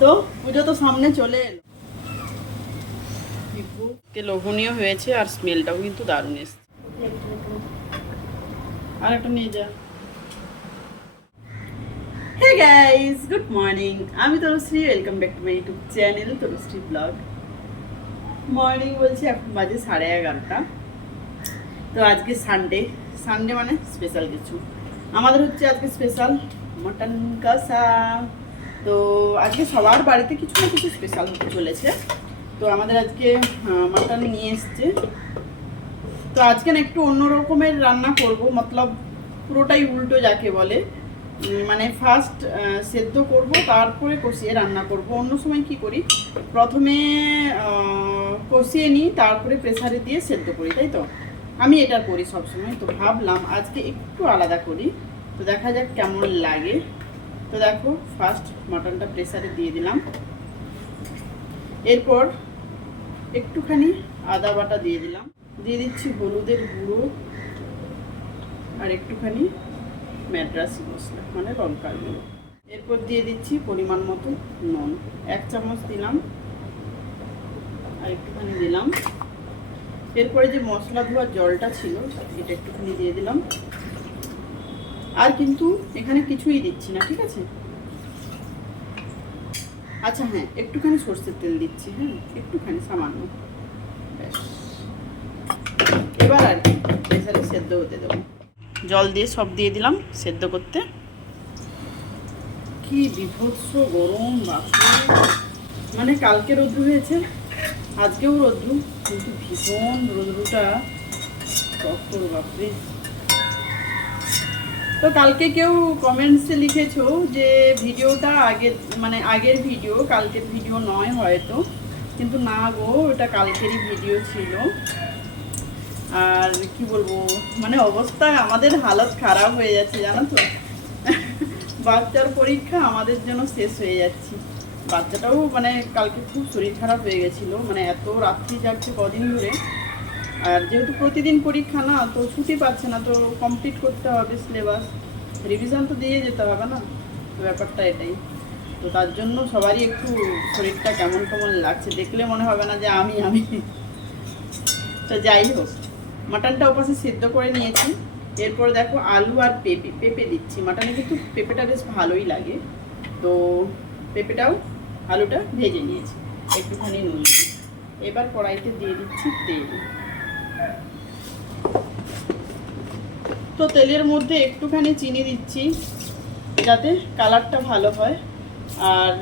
তো পুজো তো সামনে চলে এলো। কে লোভনীয় হয়েছে আর স্মেলটাও কিন্তু দারুণ এসছে। আর একটা নিয়ে যা। হে গাইস গুড মর্নিং আমি Tanushree welcome back to my YouTube channel Tanushree blog morning বলছি এখন বাজে সাড়ে এগারোটা। তো আজকে সানডে সানডে মানে স্পেশাল কিছু। আমাদের হচ্ছে আজকে স্পেশাল মটন কষা। তো আজকে সবার বাড়িতে কিছু না কিছু স্পেশাল হতে চলেছে। তো আমাদের আজকে মাটন নিয়ে এসছে। তো আজকে না একটু অন্য রকমের রান্না করব, মতলব পুরোটাই উল্টো যাকে বলে। মানে ফার্স্ট সেদ্ধ করব, তারপরে কষিয়ে রান্না করব। অন্য সময় কি করি? প্রথমে কষিয়ে নিই, তারপরে প্রেসারে দিয়ে সেদ্ধ করি, তাই তো? আমি এটা করি সবসময়, তো ভাবলাম আজকে একটু আলাদা করি। তো দেখা যাক কেমন লাগে। তো দেখো ফার্স্ট মাটনটা প্রেসারে দিয়ে দিলাম। এরপর একটুখানি আদা বাটা দিয়ে দিলাম। দিয়ে দিচ্ছি হলুদের গুঁড়ো আর একটুখানি ম্যাড্রাসি মশলা মানে লঙ্কার গুঁড়ো। এরপর দিয়ে দিচ্ছি পরিমাণ মতো নুন। এক চামচ দিলাম আর একটুখানি দিলাম। এরপরে যে মশলা ধোয়ার জলটা ছিল, এটা একটুখানি দিয়ে দিলাম। আর কিন্তু এখানে কিছুই দিচ্ছি না, ঠিক আছে? আচ্ছা হ্যাঁ একটুখানি সর্ষের তেল দিচ্ছি হ্যাঁ একটুখানি সামান্য। এবার আর কি প্রেসারে সেদ্ধ হতে দেবো। জল দিয়ে সব দিয়ে দিলাম সেদ্ধ করতে। কি বিভৎস গরম, বাপরে! মানে কালকে রোদ্রু হয়েছে, আজকেও রোদ্রু কিন্তু ভীষণ রোদ্রুটা বাপরে! তো কালকে কেউ কমেন্টসে লিখেছো যে ভিডিওটা আগের মানে আগের ভিডিও, কালকের ভিডিও নয় হয়তো, কিন্তু না গো, ওটা কালকেরই ভিডিও ছিল। আর কি বলব মানে অবস্থা আমাদের হালত খারাপ হয়ে যাচ্ছে, জানো তো? বাচ্চার পরীক্ষা আমাদের জন্য শেষ হয়ে যাচ্ছে। বাচ্চাটাও মানে কালকে খুব শরীর খারাপ হয়ে গেছিল মানে এত রাত্রি যাচ্ছে কদিন ধরে। আর যেহেতু প্রতিদিন পরীক্ষা না, তো ছুটি পাচ্ছে না, তো কমপ্লিট করতে হবে সিলেবাস রিভিশন তো দিয়ে যেতে হবে না, ব্যাপারটা এটাই। তো তার জন্য সবারই একটু শরীরটা কেমন কেমন লাগছে দেখলে মনে হবে না যে আমি আমি। তো যাই হোক, মাটনটা ওপাশে সিদ্ধ করে নিয়েছি। এরপর দেখো আলু আর পেঁপে পেঁপে দিচ্ছি। মাটনে কিন্তু পেঁপেটা বেশ ভালোই লাগে। তো পেঁপেটাও আলুটা ভেজে নিয়েছি। একটুখানি নুন। এবার কড়াইতে দিয়ে দিচ্ছি তেল। তো তেলের মধ্যে একটুখানি চিনি দিচ্ছি, যাতে কালারটা ভালো হয়। আর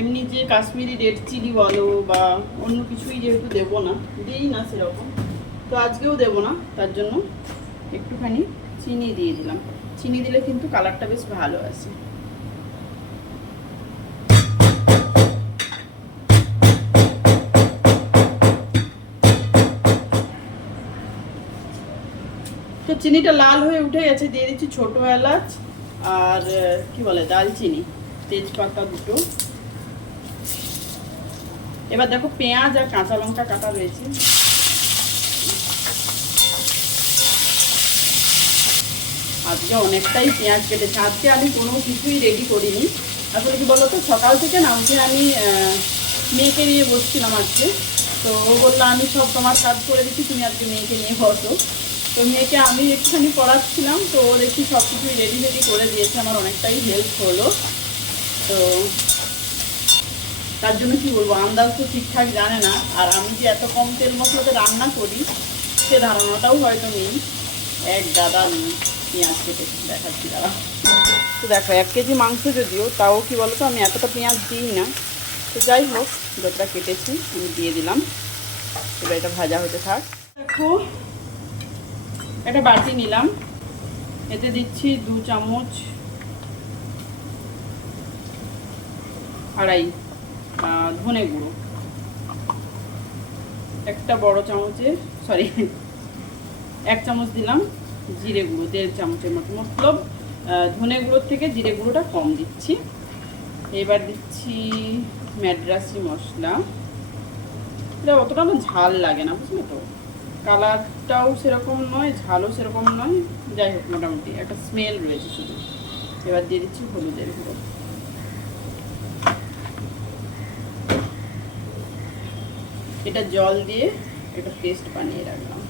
এমনি যে কাশ্মীরি রেড চিলি বলো বা অন্য কিছুই যেহেতু দেবো না, দিই না সেরকম। তো আজকেও দেবো না, তার জন্য একটুখানি চিনি দিয়ে দিলাম। চিনি দিলে কিন্তু কালারটা বেশ ভালো আসে। চিনিটা লাল হয়ে উঠে গেছে, দিয়ে দিচ্ছি ছোটো এলাচ আর কি বলে দালচিনি তেজপাতা দুটো। এবার দেখো পেঁয়াজ আর কাঁচা লঙ্কা কাটা রয়েছে। আজকে অনেকটাই পেঁয়াজ কেটেছে। আজকে আমি কোনো কিছুই রেডি করিনি। আসলে কি বলতো সকাল থেকে না উঠে আমি মেয়েকে নিয়ে বসছিলাম আজকে। তো ও বলল, আমি সব তোমার কাজ করে দিচ্ছি, তুমি আজকে মেয়েকে নিয়ে বসো। তো মেয়েকে আমি একটুখানি পড়াচ্ছিলাম, তো ও দেখি সব কিছুই রেডি রেডি করে দিয়েছে, আমার অনেকটাই হেল্প হলো। তো তার জন্য কি বলব আন্দাজ তো ঠিকঠাক জানে না, আর আমি যে এত কম তেল মশলাতে রান্না করি, সে ধারণাটাও হয়তো নেই। এক নেই পেঁয়াজ কেটে দেখাচ্ছি দাদা তো দেখো, এক কেজি মাংস যদিও, তাও কি বলতো, আমি এতটা পেঁয়াজ দিই না। তো যাই হোক, যতটা কেটেছি, আমি দিয়ে দিলাম। এবার এটা ভাজা হতে থাক। দেখো একটা বাটি নিলাম। এতে দিচ্ছি দু চামচ আড়াই ধনে গুঁড়ো। একটা বড় চামচের সরি এক চামচ দিলাম জিরে গুঁড়ো, দেড় চামচের মতো। মতলব ধনে গুঁড়োর থেকে জিরে গুঁড়োটা কম দিচ্ছি। এবার দিচ্ছি ম্যাড্রাসি মশলা। এটা অতটা আমার ঝাল লাগে না, বুঝলে তো? কালারটাও সেরকম নয়, ঝালও সেরকম নয়। যাই হোক, মোটামুটি একটা স্মেল রয়েছে শুধু। এবার দিয়ে দিচ্ছি হলুদের গুঁড়ো। এটা জল দিয়ে একটা পেস্ট বানিয়ে রাখলাম।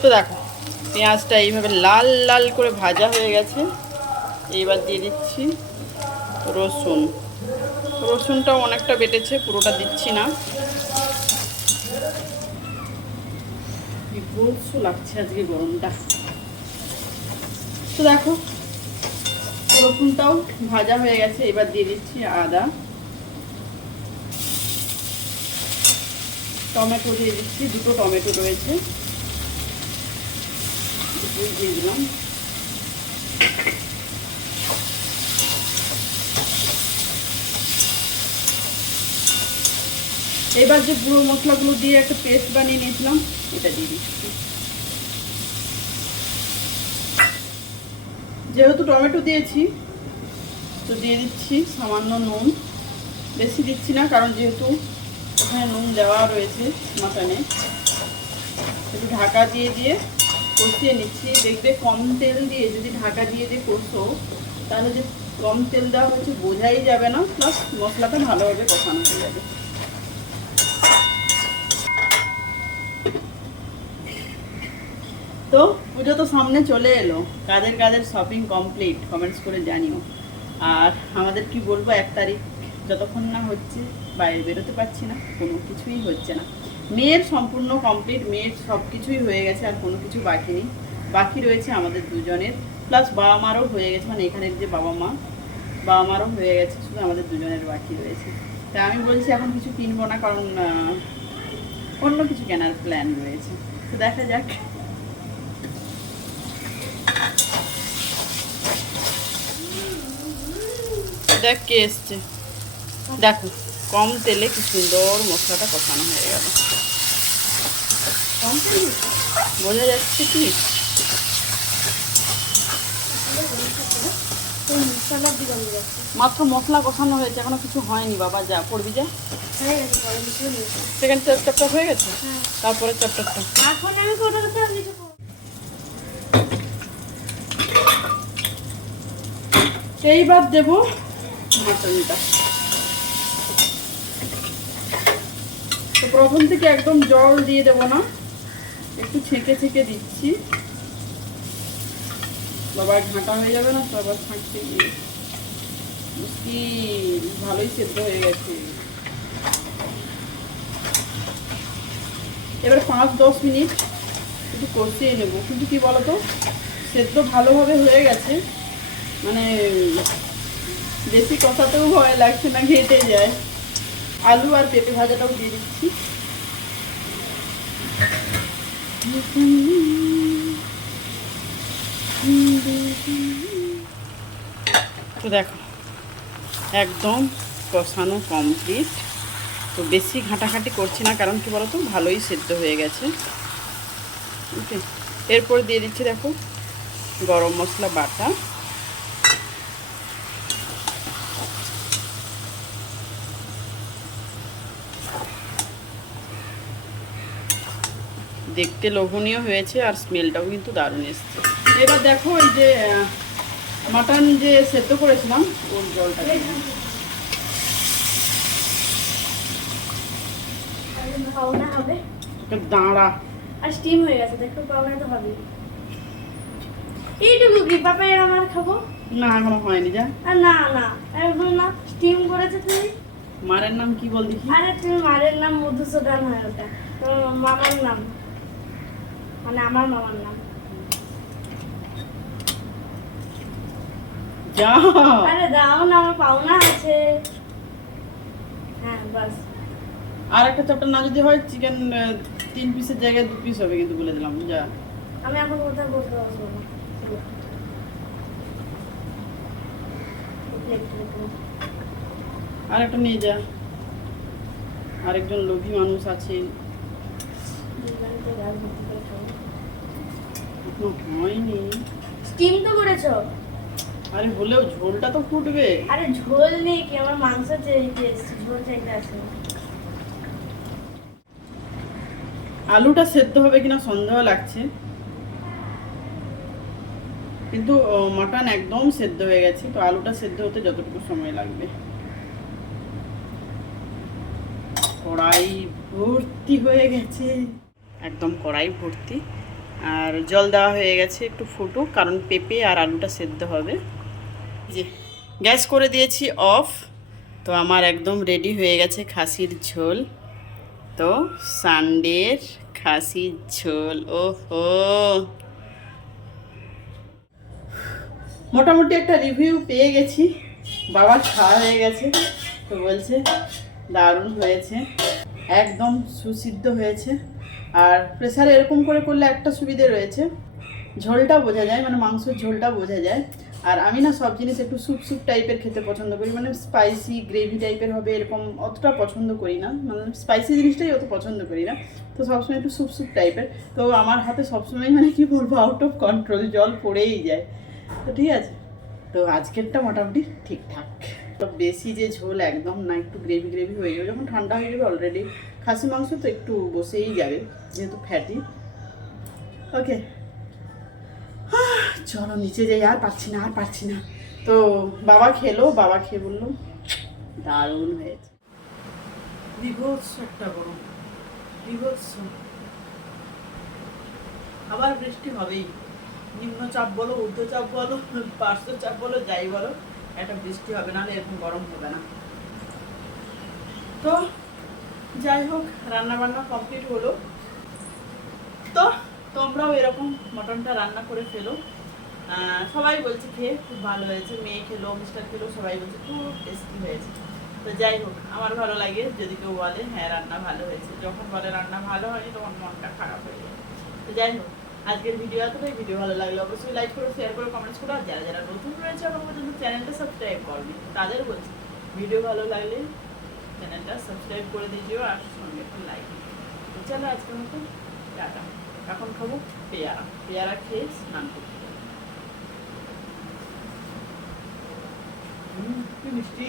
তো দেখো, পেঁয়াজটা এইভাবে লাল লাল করে ভাজা হয়ে গেছে। এইবার দিয়ে দিচ্ছি রসুন। রসুনটাও অনেকটা বেটেছে, পুরোটা দিচ্ছি না। বিভৎস লাগছে আজকে গরমটা। তো দেখো, রসুনটাও ভাজা হয়ে গেছে, এবার দিয়ে দিচ্ছি আদা। টমেটো দিয়ে দিচ্ছি, দুটো টমেটো রয়েছে। দিয়ে দিলাম। এবার যে গুঁড়ো মশলাগুলো দিয়ে একটা পেস্ট বানিয়ে নিয়েছিলাম, এটা দিয়ে দিচ্ছি। যেহেতু টমেটো দিয়েছি, তো দিয়ে দিচ্ছি সামান্য নুন। বেশি দিচ্ছি না, কারণ যেহেতু ওখানে নুন দেওয়া রয়েছে মাটনে একটু ঢাকা দিয়ে দিয়ে কষিয়ে নিচ্ছি। দেখবে কম তেল দিয়ে যদি ঢাকা দিয়ে দিয়ে কষো, তাহলে যে কম তেল দেওয়া হচ্ছে বোঝাই যাবে না, প্লাস মশলাটা ভালোভাবে কষানো হয়ে যাবে। তো পুজো তো সামনে চলে এলো। কাদের কাদের শপিং কমপ্লিট কমেন্টস করে জানিও। আর আমাদের কি বলব, এক তারিখ যতক্ষণ না হচ্ছে বাইরে বেরোতে পারছি না, কোনো কিছুই হচ্ছে না। মেয়ের সম্পূর্ণ কমপ্লিট মেয়ের সব কিছুই হয়ে গেছে, আর কোনো কিছু বাকি নেই। বাকি রয়েছে আমাদের দুজনের। প্লাস বাবা মারও হয়ে গেছে মানে এখানের যে বাবা মা, বাবা মারও হয়ে গেছে, শুধু আমাদের দুজনের বাকি রয়েছে। তা আমি বলছি এখন কিছু কিনবো না, কারণ অন্য কিছু কেনার প্ল্যান রয়েছে। তো দেখা যাক। দেখ কে এসছে। দেখো, কম তেলে কি সুন্দর মশলাটা কষানো হয়ে গেল। বোঝা যাচ্ছে কি? মাত্র মশলা কষানো হয়েছে, এখনও কিছু হয়নি, বাবা যা পড়বি যা। পরে সেকেন্ড চ্যাপ্টারটা হয়ে গেছে? তারপরে চ্যাপ্টারটা। এইবার দেবো মাটনটা। তো প্রথম থেকে একদম জল দিয়ে দেবো না, একটু ছেঁকে ছেঁকে দিচ্ছি। বাবার ঘাঁটা হয়ে যাবে না তো ছাঁকতে গিয়ে। মুশকিল ভালোই সেদ্ধ হয়ে গেছে। এবার পাঁচ দশ মিনিট একটু কষিয়ে নেব। কিন্তু কি বলতো, সেদ্ধ ভালোভাবে হয়ে গেছে। মানে বেশি কষাতেও ভয় লাগছে না, ঘেটে যায়। আলু আর পেঁপে ভাজাটাও দিয়ে দিচ্ছি। তো দেখো, একদম কষানো কমপ্লিট তো বেশি ঘাঁটাঘাঁটি করছি না, কারণ কি বলতো, ভালোই সেদ্ধ হয়ে গেছে। ওকে এরপর দিয়ে দিচ্ছি দেখো, গরম মশলা বাটা। দেখতে লোভনীয় হয়েছে আর স্মেলটাও কিন্তু দারুণ এসছে। এবার দেখো এই যে মাটন যে সেদ্ধ করেছিলাম ওর জলটা দাঁড়া। আর স্টিম হয়ে গেছে দেখো পাওনা তো হবে এইটুকু কি বাপা এর আমার খাব? না এখনও হয়নি যা। না না এখন না স্টিম করেছে তুমি? মারের নাম কি বল দেখি। আরে তুমি মারের নাম মধুসূদন হয় ওটা। মামার নাম। মানে আমার মামার নাম। আরে দাও না আমার পাওনা আছে। হ্যাঁ বাস। আর একটা চ্যাপ্টার না যদি হয় চিকেন তিন পিসের জায়গায় দু পিস হবে কিন্তু বলে দিলাম যা আমি এখন কোথাও না। আর একটা নিয়ে যা। আরেকজন লোভী মানুষ আছে। তো হয়নি। স্টিম তো করেছ? আরে হলেও ঝোলটা তো ফুটবে। আরে ঝোল নেই কি? আমার মাংস চাইতে ঝোল চাইতে আছে আলুটা সেদ্ধ হবে কিনা সন্দেহ লাগছে। কিন্তু মাটন একদম সেদ্ধ হয়ে গেছে তো আলুটা সেদ্ধ হতে যতটুকু সময় লাগবে। কড়াই ভর্তি হয়ে গেছে। একদম কড়াই ভর্তি। আর জল দেওয়া হয়ে গেছে একটু ফুটুক, কারণ পেঁপে আর আলুটা সেদ্ধ হবে। যে গ্যাস করে দিয়েছি অফ। তো আমার একদম রেডি হয়ে গেছে খাসির ঝোল। তো সানডের খাসির ঝোল, ওহো। মোটামুটি একটা রিভিউ পেয়ে গেছি। বাবা খাওয়া হয়ে গেছে, তো বলছে দারুণ হয়েছে। একদম সুসিদ্ধ হয়েছে। আর প্রেসারে এরকম করে করলে একটা সুবিধে রয়েছে। ঝোলটা বোঝা যায় মানে মাংসের ঝোলটা বোঝা যায়। আর আমি না সব জিনিস একটু স্যুপ স্যুপ টাইপের খেতে পছন্দ করি মানে স্পাইসি গ্রেভি টাইপের হবে এরকম অতটা পছন্দ করি না। মানে স্পাইসি জিনিসটাই অত পছন্দ করি না। তো সবসময় একটু স্যুপ স্যুপ টাইপের তো আমার হাতে সবসময় মানে কি বলব আউট অফ কন্ট্রোল জল পড়েই যায়। তো ঠিক আছে। তো আজকেরটা মোটামুটি ঠিকঠাক। বেশি যে ঝোল একদম না, একটু গ্রেভি গ্রেভি হয়ে যাবে যখন ঠান্ডা হয়ে যাবে অলরেডি খাসি মাংস তো একটু বসেই যাবে, যেহেতু ফ্যাটি ওকে চলো, নিচে যাই, আর পারছি না, আর পারছি না। তো বাবা খেলো, বাবা খেয়ে বলল, দারুণ হয়েছে। বিভৎস একটা গরম, বিভৎস। আবার বৃষ্টি হবেই। নিম্নচাপ বলো, ঊর্ধ্বচাপ বলো, পার্শ্বচাপ বলো, যাই বলো। একটা বৃষ্টি হবে, নাহলে এরকম গরম হবে না। তো যাই হোক রান্না বান্না কমপ্লিট হলো। তো তোমরাও এরকম মটনটা রান্না করে ফেলো। সবাই বলছে খেয়ে খুব ভালো হয়েছে, মেয়ে খেলো মিস্টার খেলো, সবাই বলছে খুব টেস্টি হয়েছে। তো যাই হোক, আমার ভালো লাগে যদি কেউ বলে হ্যাঁ রান্না ভালো হয়েছে। যখন বলে রান্না ভালো হয়নি, তখন মনটা খারাপ হয়ে যায়। তো যাই হোক। আজকের ভিডিও এতটাই। ভিডিও ভালো লাগলে অবশ্যই লাইক করো শেয়ার করো কমেন্টস করো। আর যারা যারা নতুন রয়েছে এখন পর্যন্ত চ্যানেলটা সাবস্ক্রাইব করবে তাদের বলছি, ভিডিও ভালো লাগলে চ্যানেলটা সাবস্ক্রাইব করে দিও আর সঙ্গে একটা লাইক চলো আজকের মতো টাটা। এখন খাব পেয়ারা। পেয়ারা খেয়ে স্নান করতে মিষ্টি।